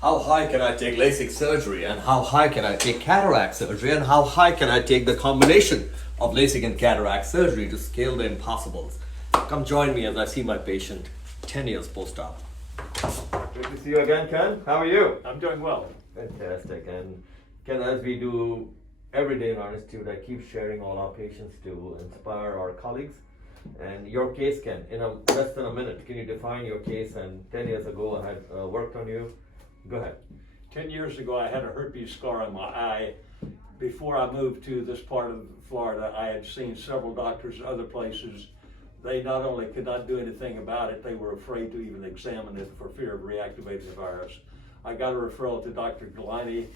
How high can I take LASIK surgery, and how high can I take cataract surgery, and how high can I take the combination of LASIK and cataract surgery to scale the impossibles? Come join me as I see my patient 10 years post-op. Good to see you again, Ken. How are you? I'm doing well. Fantastic. And Ken, as we do every day in our institute, I keep sharing all our patients to inspire our colleagues. And your case, Ken, in less than a minute, can you define your case? And 10 years ago, I had worked on you. Go ahead. 10 years ago, I had a herpes scar on my eye. Before I moved to this part of Florida, I had seen several doctors other places. They not only could not do anything about it, they were afraid to even examine it for fear of reactivating the virus. I got a referral to Dr. Gulani.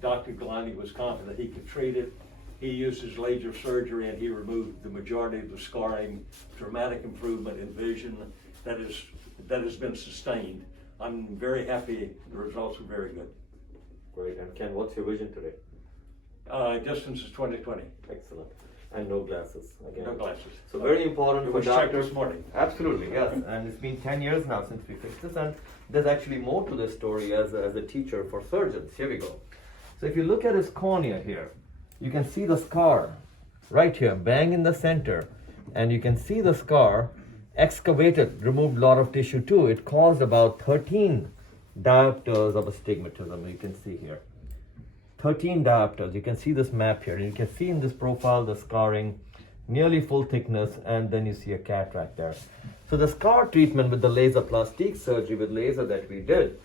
Dr. Gulani was confident he could treat it. He used his laser surgery and he removed the majority of the scarring, dramatic improvement in vision that has been sustained. I'm very happy. The results were very good. Great. And Ken, what's your vision today? Distance is 20/20. Excellent. And no glasses again. No glasses. So very important It for was checked doctors. this morning. Absolutely, yes. And it's been 10 years now since we fixed this, and there's actually more to this story as a teacher for surgeons. Here we go. So if you look at his cornea here, you can see the scar right here, bang in the center, and you can see the scar excavated, removed a lot of tissue too. It caused about 13 diopters of astigmatism, you can see here. 13 diopters. You can see this map here. You can see in this profile the scarring, nearly full thickness, and then you see a cataract there. So the scar treatment with the laser plastic surgery with laser that we did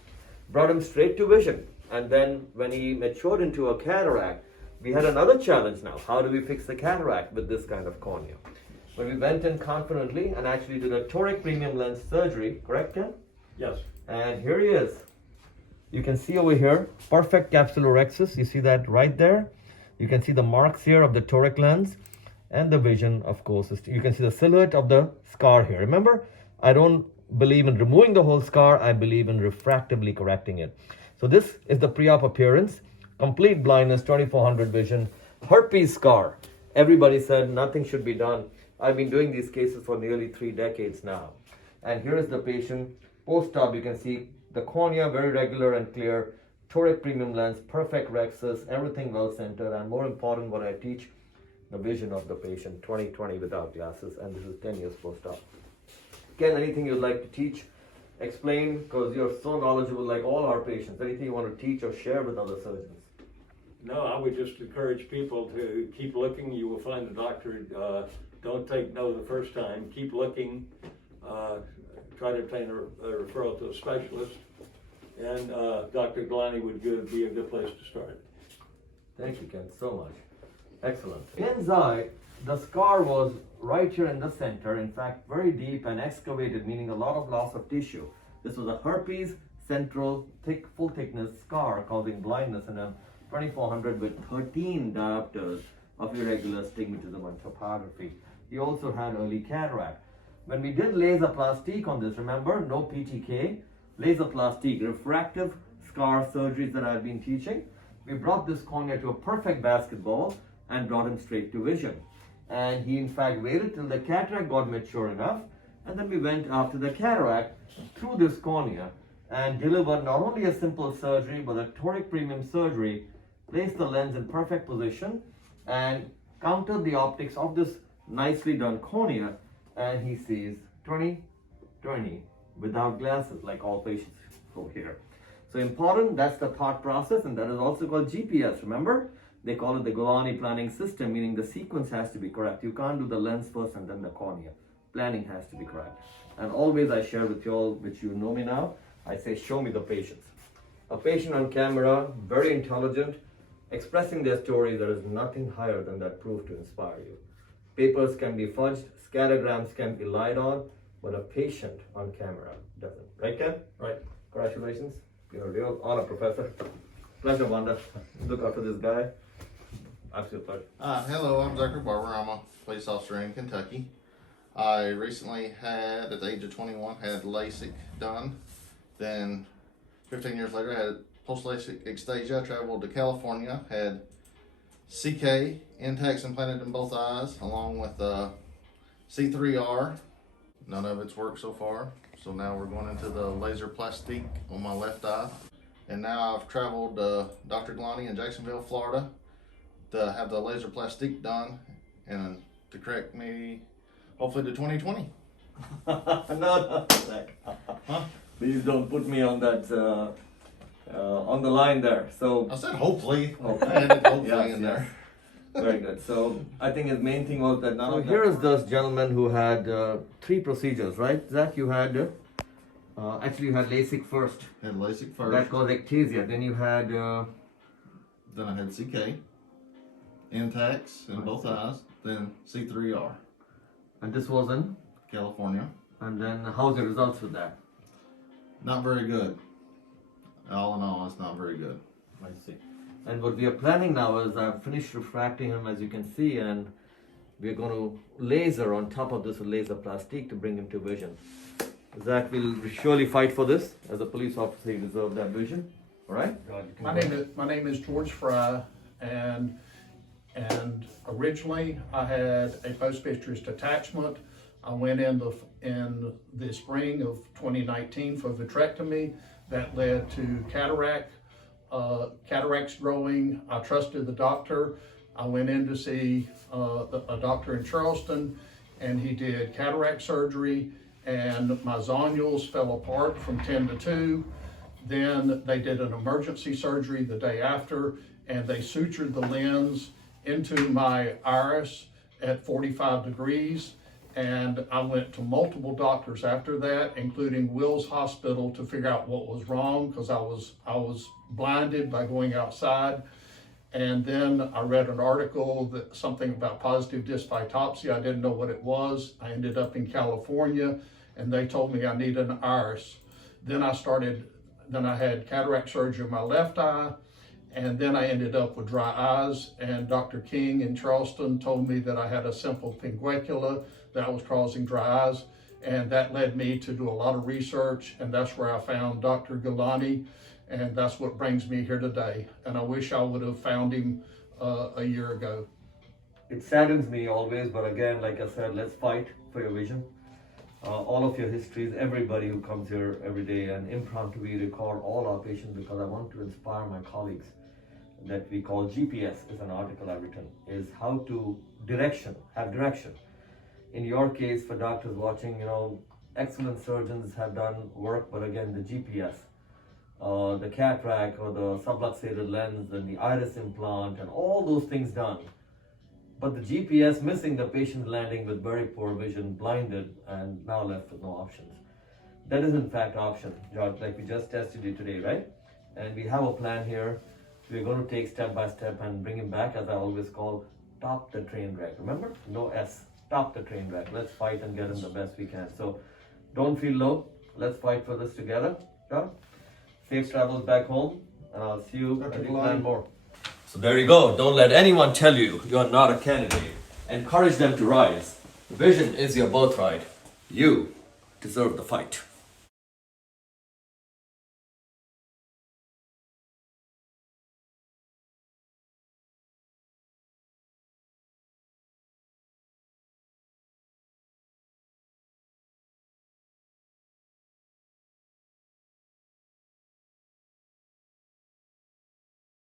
brought him straight to vision. And then when he matured into a cataract, we had another challenge now. How do we fix the cataract with this kind of cornea? When we went in confidently and actually did a toric premium lens surgery, correct, Ken? Yes. And here he is. You can see over here, perfect capsulorhexis. You see that right there? You can see the marks here of the toric lens, and the vision, of course. You can see the silhouette of the scar here. Remember, I don't believe in removing the whole scar. I believe in refractively correcting it. So this is the pre-op appearance. Complete blindness, 2400 vision, herpes scar. Everybody said nothing should be done. I've been doing these cases for nearly 3 decades now. And here is the patient. Post-op, you can see the cornea very regular and clear, toric premium lens, perfect rhexis, everything well centered, and more important, what I teach, the vision of the patient, 20/20 without glasses, and this is 10 years post-op. Ken, anything you'd like to teach, explain, because you're so knowledgeable like all our patients, anything you want to teach or share with other surgeons? No, I would just encourage people to keep looking. You will find the doctor. Don't take no the first time. Keep looking. Try to obtain a referral to a specialist. And Dr. Gulani would be a good place to start. Thank you, Ken, so much. Excellent. Ken's eye, the scar was right here in the center, in fact, very deep and excavated, meaning a lot of loss of tissue. This was a herpes central, full thickness scar causing blindness in a 2400 with 13 diopters of irregular astigmatism on topography. He also had early cataract. When we did laser plastique on this, remember, no PTK, laser plastique, refractive scar surgeries that I've been teaching, we brought this cornea to a perfect basketball and brought him straight to vision. And he in fact waited till the cataract got mature enough, and then we went after the cataract through this cornea and delivered not only a simple surgery but a toric premium surgery, placed the lens in perfect position and countered the optics of this nicely done cornea, and he sees 20/20 without glasses like all patients over here. So important, that's the thought process, and that is also called GPS. Remember, they call it the Gulani planning system, meaning the sequence has to be correct. You can't do the lens first and then the cornea. Planning has to be correct. And always I share with you all, which you know me now, I say, show me the patients. A patient on camera, very intelligent, expressing their story, there is nothing higher than that proof to inspire you. Papers can be fudged, scattergrams can be lied on, but a patient on camera doesn't. Right, Ken? Right. Congratulations. You're a real honor, Professor. Pleasure, Wanda. Look after this guy. Absolute pleasure. Hello, I'm Dr. Barber. I'm a police officer in Kentucky. I recently had, at the age of 21, had LASIK done. Then 15 years later, I had post-LASIK ectasia. I traveled to California, had CK, INTACS implanted in both eyes, along with C3R. None of it's worked so far. So now we're going into the laser plastique on my left eye. And now I've traveled to Dr. Gulani in Jacksonville, Florida to have the laser plastique done and to correct me hopefully to 2020. No, Zach. Please don't put me on that on the line there. So I said hopefully. Okay. I added hopefully Yes, in there. very good. So I think his main thing was that now here is this gentleman who had 3 procedures, right? Zach, you had actually you had Lasik first. Had LASIK first. That caused ectasia. Then you had Then I had CK, INTACS in both eyes, then C3R, and this was in. California. And then how's the results with that? Not very good. All in all, it's not very good. I see. And what we are planning now is I've finished refracting him, as you can see, and we're going to laser on top of this with laser plastique to bring him to vision. Zach will surely fight for this. As a police officer, you deserve that vision. All right? My name is George Fry, and originally I had a post-vitreous detachment. I went in the spring of 2019 for vitrectomy. That led to cataract. Cataracts growing. I trusted the doctor. I went in to see a doctor in Charleston, and he did cataract surgery, and my zonules fell apart from 10 to 2. Then they did an emergency surgery the day after, and they sutured the lens into my iris at 45 degrees. And I went to multiple doctors after that, including Wills Hospital, to figure out what was wrong, because I was blinded by going outside. And then I read an article that something about positive dysphytopsia. I didn't know what it was. I ended up in California, and they told me I need an iris. Then I had cataract surgery in my left eye, and then I ended up with dry eyes. And Dr. King in Charleston told me that I had a simple pinguecula that was causing dry eyes, and that led me to do a lot of research, and that's where I found Dr. Gulani, and that's what brings me here today. And I wish I would have found him a year ago. It saddens me always, but again, like I said, let's fight for your vision. All of your histories, everybody who comes here every day, and impromptu we record all our patients because I want to inspire my colleagues that we call GPS, is an article I've written, is how to have direction. In your case, for doctors watching, excellent surgeons have done work, but again, the GPS, the cataract or the subluxated lens and the iris implant and all those things done. But the GPS missing, the patient landing with very poor vision, blinded, and now left with no options. That is in fact option, George, like we just tested you today, right? And we have a plan here. We're going to take step by step and bring him back, as I always call, top the train wreck. Remember? No S. Stop the train wreck. Let's fight and get him the best we can. So don't feel low. Let's fight for this together. Yeah? Safe travels back home, and I'll see you as we plan more. So there you go. Don't let anyone tell you you're not a candidate. Encourage them to rise. Vision is your birthright. You deserve the fight.